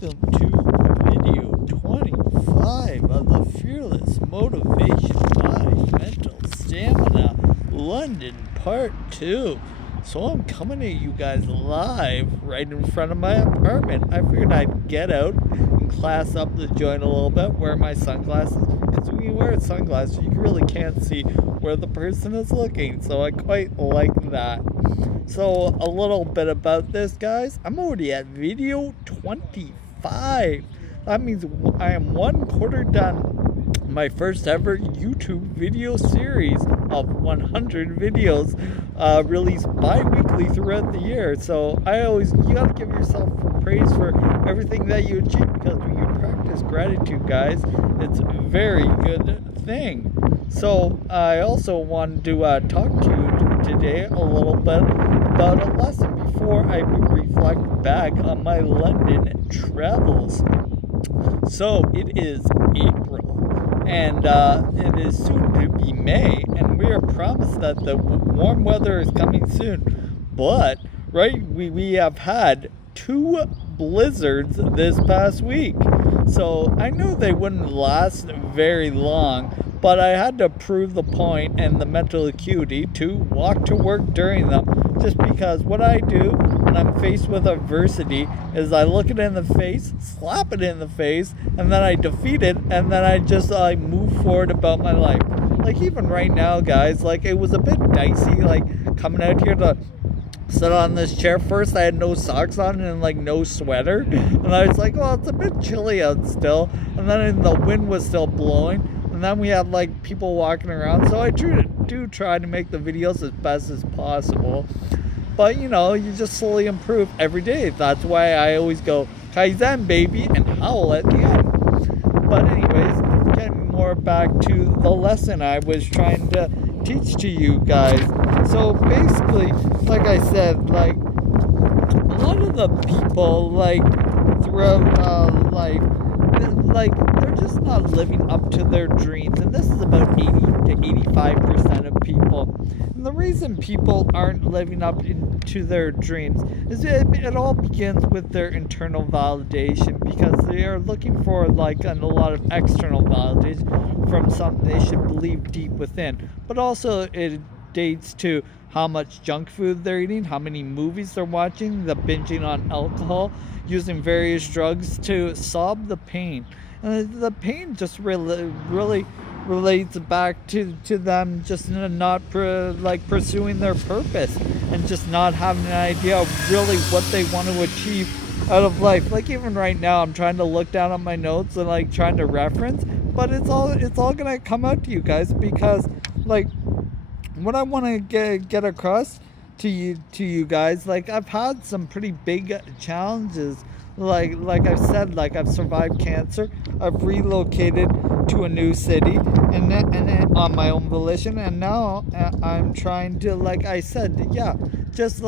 welcome to video 25 of the Fearless Motivation Mind Mental Stamina London Part 2. So I'm coming at you guys live right in front of my apartment. I figured I'd get out and class up the joint a little bit, wear my sunglasses, because when you wear sunglasses you really can't see where the person is looking, so I quite like that. So a little bit about this, guys. I'm already at video 25. That means I am 1/4 done my first ever YouTube video series of 100 videos released bi-weekly throughout the year. So you gotta give yourself praise for everything that you achieve, because when you practice gratitude, guys, it's a very good thing. So I also wanted to talk to you today a little bit about a lesson before I reflect back on my London travels. So it is April, and it is soon to be May, and we are promised that the warm weather is coming soon. But we have had 2 blizzards this past week, so I knew they wouldn't last very long. But I had to prove the point and the mental acuity to walk to work during them, just because what I do when I'm faced with adversity is I look it in the face, slap it in the face, and then I defeat it, and then I just move forward about my life. Like even right now, guys, like it was a bit dicey, like coming out here to sit on this chair. First I had no socks on and like no sweater, and I was like, well, it's a bit chilly out still, and then the wind was still blowing. And then we had like people walking around, so I do try to make the videos as best as possible. But you just slowly improve every day. That's why I always go Kaizen, baby, and howl at the end. But anyways, getting more back to the lesson I was trying to teach to you guys. So basically, like I said, like a lot of the people throughout life, like they're just not living up to their dreams, and this is about 80 to 85% of people. And the reason people aren't living up to their dreams is it all begins with their internal validation, because they are looking for a lot of external validation from something they should believe deep within. But also it dates to how much junk food they're eating, how many movies they're watching, the binging on alcohol, using various drugs to solve the pain. And the pain just really relates back to them just not pursuing their purpose, and just not having an idea of really what they want to achieve out of life. Like even right now I'm trying to look down at my notes and trying to reference, but it's all gonna come out to you guys, because what I want to get across to you guys, I've had some pretty big challenges. Like I've said, I've survived cancer. I've relocated to a new city, and on my own volition, and now I'm trying to, like I said, just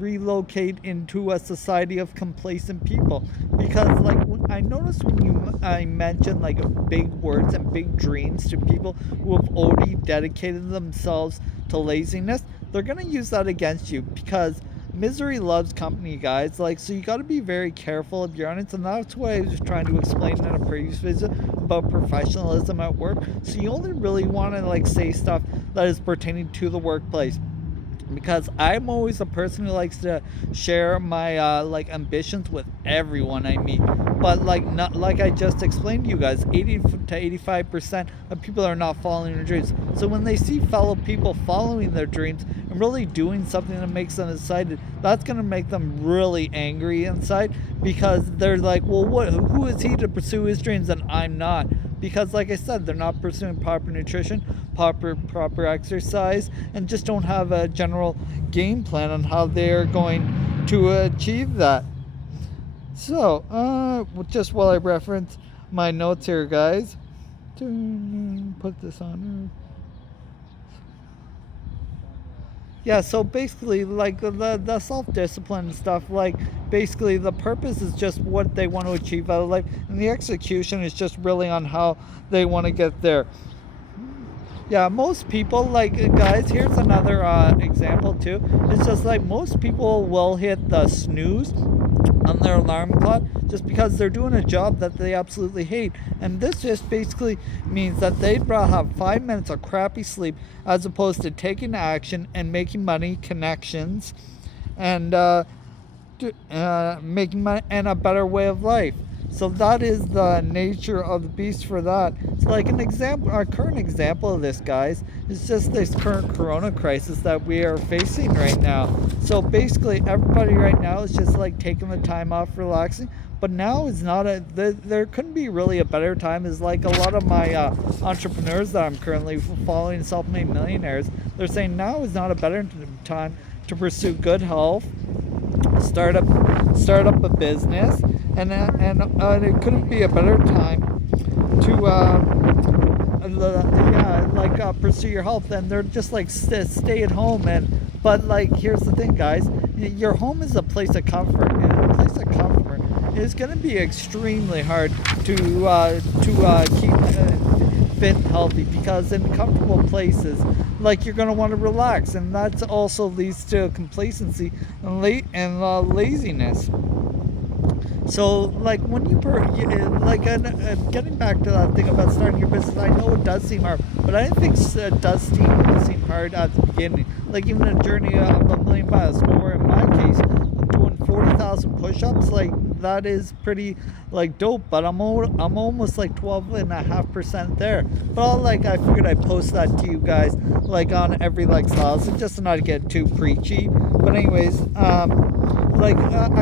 relocate into a society of complacent people. Because I noticed when I mention big words and big dreams to people who have already dedicated themselves to laziness, they're gonna use that against you, because misery loves company, guys. So you got to be very careful of your audience, and that's why I was trying to explain in a previous visit about professionalism at work. So you only really want to say stuff that is pertaining to the workplace, because I'm always a person who likes to share my ambitions with everyone I meet. But not like I just explained to you guys, 80 to 85% of people are not following their dreams. So when they see fellow people following their dreams and really doing something that makes them excited, that's going to make them really angry inside, because they're like, well, who is he to pursue his dreams and I'm not? Because like I said, they're not pursuing proper nutrition, proper exercise, and just don't have a general game plan on how they're going to achieve that. So just while I reference my notes here, guys, to put this on. So basically, the self-discipline stuff, basically the purpose is just what they want to achieve out of life, and the execution is just really on how they want to get there. Yeah, most people, like, guys, here's another example too. It's just like most people will hit the snooze on their alarm clock just because they're doing a job that they absolutely hate. And this just basically means that they'd rather have 5 minutes of crappy sleep as opposed to taking action and making money, connections, and making money and a better way of life. So that is the nature of the beast for that. It's like an example, our current example of this, guys, is just this current corona crisis that we are facing right now. So basically, everybody right now is just like taking the time off, relaxing. But now is not there couldn't be really a better time. Is like a lot of my entrepreneurs that I'm currently following, self-made millionaires, they're saying now is not a better time to pursue good health, start up a business, and it couldn't be a better time to pursue your health. And they're just like stay at home. But like, here's the thing, guys, your home is a place of comfort, and a place of comfort is going to be extremely hard to keep fit and healthy, because in comfortable places, like, you're going to want to relax, and that also leads to complacency and laziness. So, like, when getting back to that thing about starting your business, I know it does seem hard, but I think it does seem hard at the beginning. Like, even a journey of 1,000,000 miles, or in my case, doing 40,000 push-ups, like, that is pretty, like, dope. But I'm almost like 12.5% there. But I figured I'd post that to you guys, like, on every style, so just to not get too preachy. But anyways, I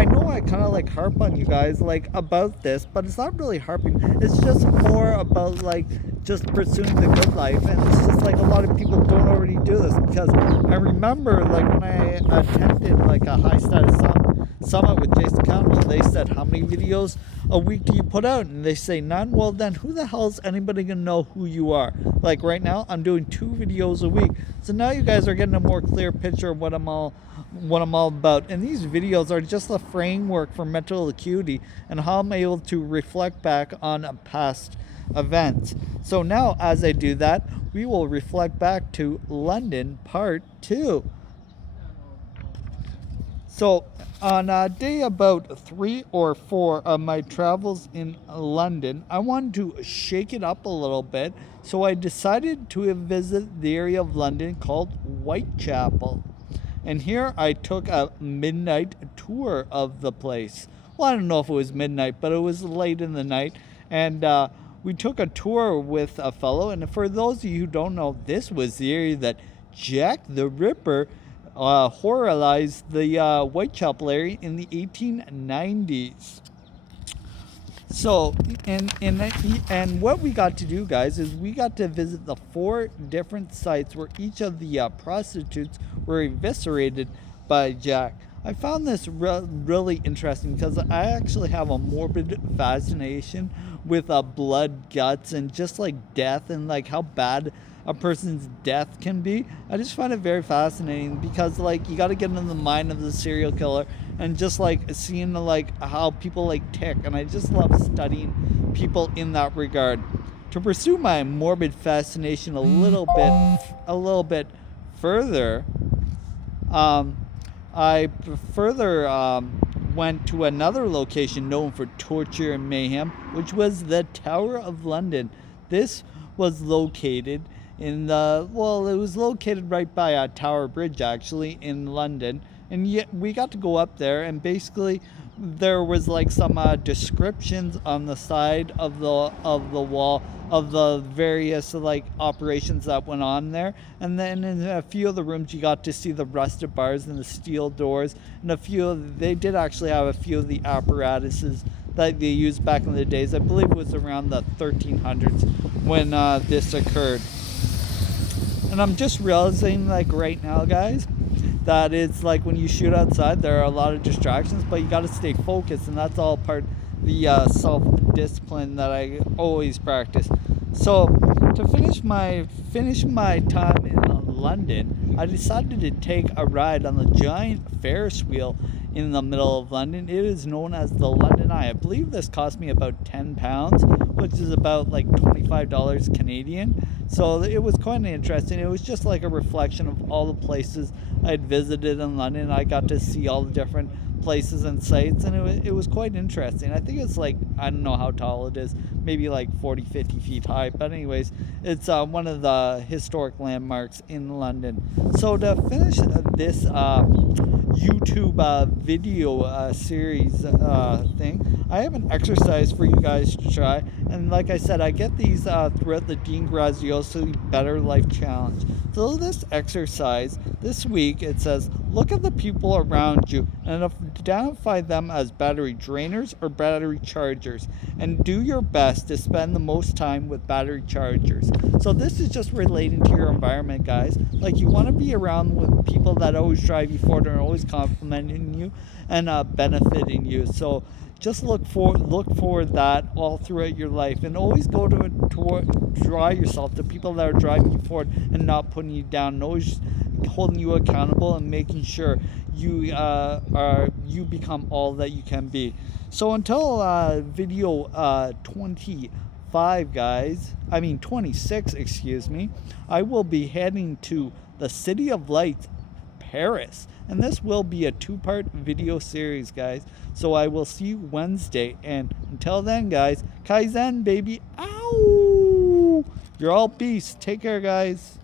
know I kind of harp on you guys about this, but it's not really harping. It's just more about just pursuing the good life. And it's just a lot of people don't already do this, because I remember when I attended a high status summit with Jason Campbell, they said, how many videos a week do you put out? And they say none. Well, then who the hell is anybody gonna know who you are? Right now, I'm doing 2 videos a week, so now you guys are getting a more clear picture of what I'm all about. And these videos are just a framework for mental acuity and how I'm able to reflect back on past events. So now, as I do that, we will reflect back to London Part 2. So on day about 3 or 4 of my travels in London, I wanted to shake it up a little bit, so I decided to visit the area of London called Whitechapel. And here I took a midnight tour of the place. Well, I don't know if it was midnight, but it was late in the night. And we took a tour with a fellow. And for those of you who don't know, this was the area that Jack the Ripper horrorized the Whitechapel area in the 1890s. So, and what we got to do, guys, is we got to visit the 4 different sites where each of the prostitutes were eviscerated by Jack. I found this really interesting because I actually have a morbid fascination with blood, guts, and just death, and how bad a person's death can be. I just find it very fascinating because you got to get into the mind of the serial killer, and just seeing how people tick, and I just love studying people in that regard. To pursue my morbid fascination a little bit further, I further went to another location known for torture and mayhem, which was the Tower of London. This was located it was located right by Tower Bridge, actually, in London. And yet we got to go up there, and basically there was some descriptions on the side of the wall of the various operations that went on there. And then in a few of the rooms you got to see the rusted bars and the steel doors, and they did actually have a few of the apparatuses that they used back in the days. I believe it was around the 1300s when this occurred. And I'm just realizing right now, guys, that it's when you shoot outside, there are a lot of distractions, but you got to stay focused, and that's all part of the self-discipline that I always practice. So to finish my time in London, I decided to take a ride on the giant Ferris wheel in the middle of London. It is known as the London Eye. I believe this cost me about £10, which is about like $25 Canadian. So it was quite interesting. It was just like a reflection of all the places I'd visited in London. I got to see all the different places and sites, and it was quite interesting. I think it's like, I don't know how tall it is, maybe like 40-50 feet high, but anyways, it's one of the historic landmarks in London. So to finish this YouTube video series thing, I have an exercise for you guys to try, and like I said, I get these throughout the Dean Graziosi Better Life Challenge. So this exercise this week, it says, look at the people around you and identify them as battery drainers or battery chargers, and do your best to spend the most time with battery chargers. So this is just relating to your environment, guys. Like, you want to be around with people that always drive you forward and are always complimenting you and benefiting you. So just look for that all throughout your life, and always go draw yourself to people that are driving you forward and not putting you down, and always holding you accountable and making sure you you become all that you can be. So until video 26, excuse me, I will be heading to the City of Lights, Paris, and this will be a 2-part video series, guys. So I will see you Wednesday, and until then, guys, Kaizen, baby. Ow! You're all beasts. Take care, guys.